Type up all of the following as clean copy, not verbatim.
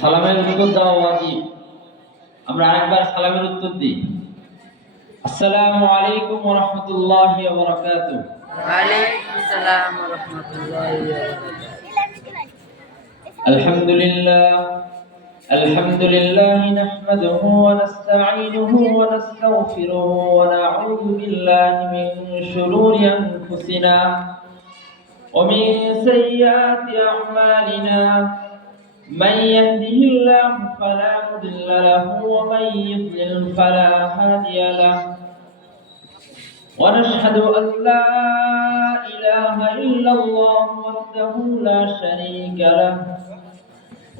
সালামের উত্তর দেওয়া ওয়াজিব। আমরা আরেকবার সালামের উত্তর দিই। আসসালামু আলাইকুম ওয়া রাহমাতুল্লাহি ওয়া বারাকাতুহু। ওয়া আলাইকুম আসসালাম ওয়া রাহমাতুল্লাহি ওয়া বারাকাতুহু। আলহামদুলিল্লাহ আলহামদুলিল্লাহি নাহমাদুহু ওয়া নাস্তাঈনুহু ওয়া নাস্তাগফিরুহু ওয়া না'উযু বিল্লাহি মিন শুরুরি আনফুসিনা ওয়া মিন সাইয়্যাতি আ'মালিনা। من يهده الله فلا مضل له ومن يضلل فلا هادي له ونشهد أن لا إله إلا الله وحده لا شريك له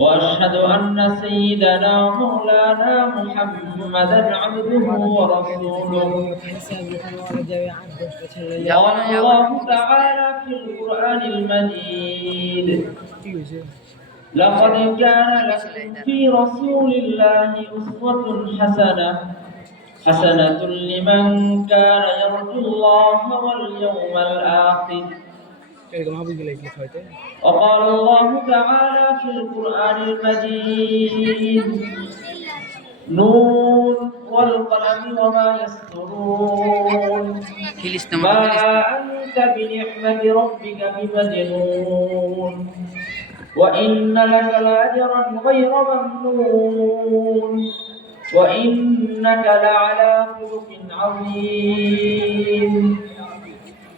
وأشهد أن سيدنا مولانا محمدا عبده ورسوله. قال الله تعالى في القرآن المجيد: لقد كان لكم في رسول الله أسوة حسنة لمن كان يرجو الله واليوم الآخر. وقال الله تعالى في القرآن المجيد: نون والقلم وما يسطرون ما أنت بنعمة ربك بمجنون وإن لك لأجرا غير ممنون وإنك لعلى خلق عظيم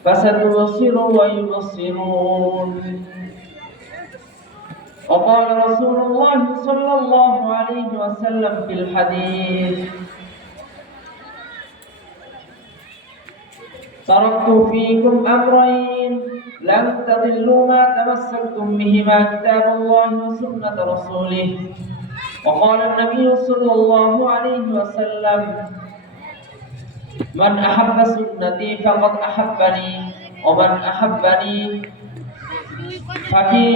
فستبصر ويبصرون. وقال رسول الله صلى الله عليه وسلم في الحديث: تركت فيكم أمرين لن تضلوا ما تمسكتم بهما كتاب الله وسنة رسوله. وقال النبي صلى الله عليه وسلم: من أحب سنتي فقد أحبني ومن أحبني ففي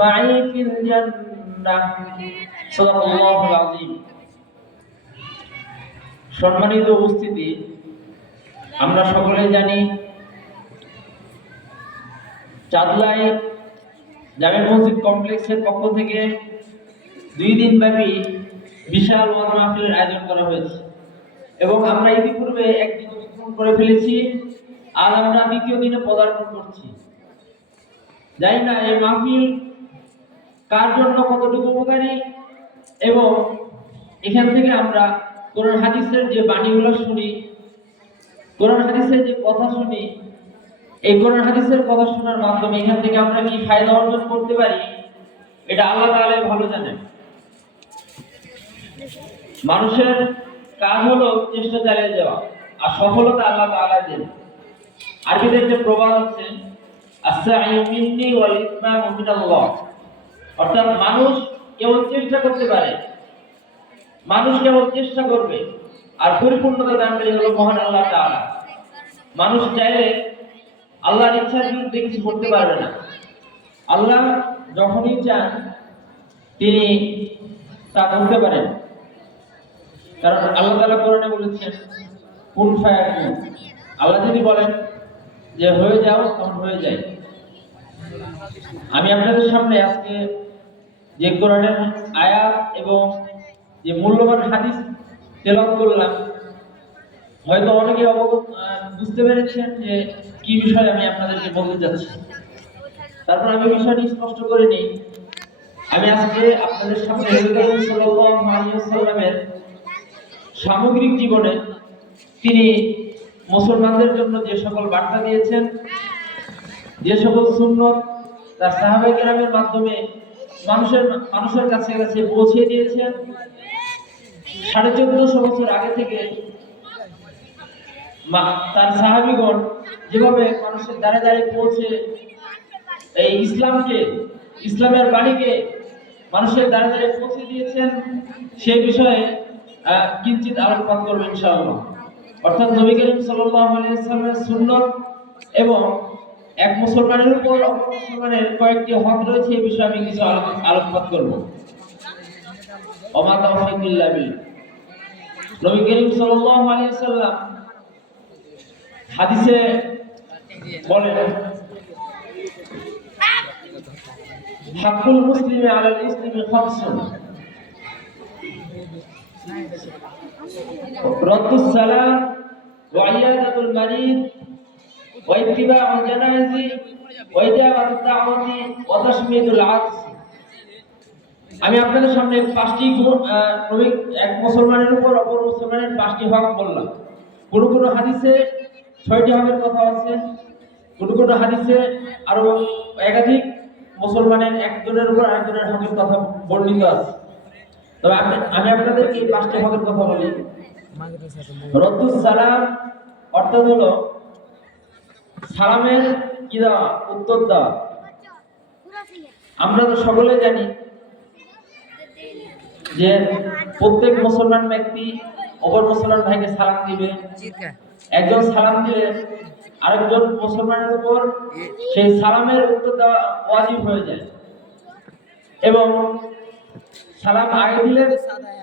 معي في الجنة. صدق الله العظيم. সম্মানিত উপস্থিতি, আমরা সকলে জানি চাঁদলাই জামে মসজিদ কমপ্লেক্সের পক্ষ থেকে 2 দিন ব্যাপী বিশাল ওয়াজ মাহফিলের আয়োজন করা হয়েছে এবং আমরা ইতিপূর্বে একদিন অতিক্রম করে ফেলেছি। আজ আমরা দ্বিতীয় দিনে পদার্পণ করছি। জানি না এই মাহফিল কার জন্য কতটুকু উপকারী এবং এখান থেকে আমরা কোরআন হাদিসের যে বাণীগুলো শুনি, কোরআন হাদিসের যে কথা শুনি, এই কোরআন হাদিসের কথা শোনার মাধ্যমে এখান থেকে আমরা কি ফায়দা অর্জন করতে পারি, এটা আল্লাহ তাআলা ভালো জানেন। মানুষের কাজ হলো চেষ্টা চালিয়ে যাওয়া, আর সফলতা আল্লাহ তাআলা দেন। আরবিতে একটা প্রবাদ আছে, আস-সা'য়ু মিন্নি ওয়াল ইতমামু মিনাল্লাহ। অর্থাৎ মানুষ কেবল চেষ্টা করতে পারে, মানুষ কেবল চেষ্টা করবে, আর পরিপূর্ণতা দানকারী হলো মহান আল্লাহ তাআলা। মানুষ চাইলে আল্লাহর ইচ্ছার বিরুদ্ধে কিছু করতে পারবে না। আল্লাহ যখনই চান তিনি তা করতে পারেন, কারণ আল্লাহ তাআলা কোরআনে বলেছেন কুন ফায়াকুন। আল্লাহ যদি বলেন যে হয়ে যাও, তখন হয়ে যায়। আমি আপনাদের সামনে আজকে যে কোরআনের আয়াত এবং যে মূল্যবান হাদিস তেলাওয়াত করলাম, হয়তো অনেকে বুঝতে পেরেছেন যে কি বিষয়ে আমি আপনাদেরকে বলতে যাচ্ছি। তারপর আমি বিষয়টি স্পষ্ট করে নিই। আমি আজকে আপনাদের সামনে রাসূলুল্লাহ সাল্লাল্লাহু আলাইহি ওয়াসাল্লামের সামগ্রিক জীবনে তিনি মুসলমানদের জন্য যে সকল বার্তা দিয়েছেন, যে সকল সুন্নত তার সাহাবায়ে কেরামের মাধ্যমে মানুষের কাছে পৌঁছে দিয়েছেন, 1450 বছর আগে থেকে তার সাহাবীগণ যেভাবে মানুষের দ্বারে দ্বারে পৌঁছে এই ইসলামের বাণীকে মানুষের দ্বারে দ্বারে পৌঁছে দিয়েছেন, সেই বিষয়ে কিঞ্চিত আলোকপাত করব ইনশাআল্লাহ। অর্থাৎ নবী করিম সাল্লাল্লাহু আলাইহি ওয়াসাল্লামের সুন্নাত এবং এক মুসলমানের উপর অপর মুসলমানের কয়েকটি হক রয়েছে, এই বিষয়ে আমি কিছু আলোকপাত করব। ওমা তাওফীক ইল্লা বিল্লাহ। নবী করিম সাল্লাল্লাহু আলাইহি ওয়াসাল্লাম হাদিসে বলেন, হাক্কুল মুসলিমি আলাল মুসলিমি খামসুন রদ্দুস সালাম ওয়া ইয়াদাতুল মারিদ ওয়া ইত্তিবাউল জানাজি ওয়া ইজাবাতুদ দাওয়াতি ওয়া তাশমিদুল আতস। আমি আপনাদের সামনে পাঁচটি এক মুসলমানের উপর অপর মুসলমানের পাঁচটি হক বললাম। কোন কোন হাদিসে 6টি হকের কথা আছে, কোন কোন হাদিসে আরো একাধিক মুসলমানের একজনের উপর আরেকজনের হকের কথা বর্ণিত আছে। তবে আমি আপনাদেরকে এই 5টি হকের কথা বলি। রদ্দুস সালাম অর্থাৎ হলো সালামের কি দেওয়া, উত্তর দেওয়া। আমরা তো সকলে জানি যে প্রত্যেক মুসলমান ব্যক্তি অপর মুসলমান ভাইকে সালাম দিবে। একজন সালাম দিলে আরেকজন মুসলমানের উপর সেই সালামের উত্তর দেওয়া ওয়াজিব হয়ে যায়। এবং সালাম আগে দিলে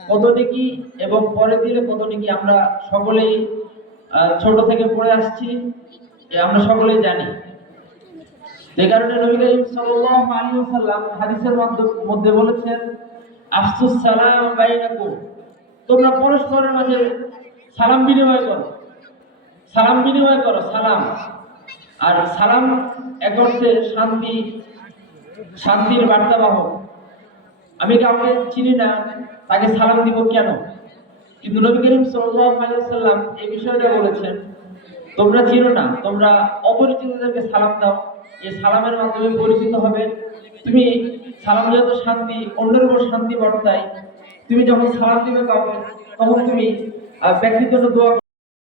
কত নেকি এবং পরে দিলে কত নেকি আমরা সকলেই ছোট থেকে পড়ে আসছি, আমরা সকলেই জানি। এই কারণে নবী করিম সাল্লাল্লাহু আলাইহি ওয়াসাল্লাম হাদিসের মধ্যে বলেছেন, আফসুস সালাম বাইনাকুম, তোমরা পরস্পরের মাঝে সালাম বিনিময় করো, সালাম বিনিময় করো। সালাম আর সালাম এক অর্থে শান্তি, শান্তির বার্তাবাহক। আমি কাউকে চিনি না, তাকে সালাম দিব কেন? কিন্তু নবী করিম সাল্লাল্লাহু আলাইহি ওয়াসাল্লাম এই বিষয়টা বলেছেন, তোমরা চিনো না, তোমরা অপরিচিতদেরকে সালাম দাও, এই সালামের মাধ্যমে পরিচিত হবে। তুমি সালাম যেহেতু শান্তি, অন্যের উপর শান্তি বর্তায়, তুমি যখন সালাম দিবে কাউকে তখন তুমি ব্যক্তির জন্য দোয়া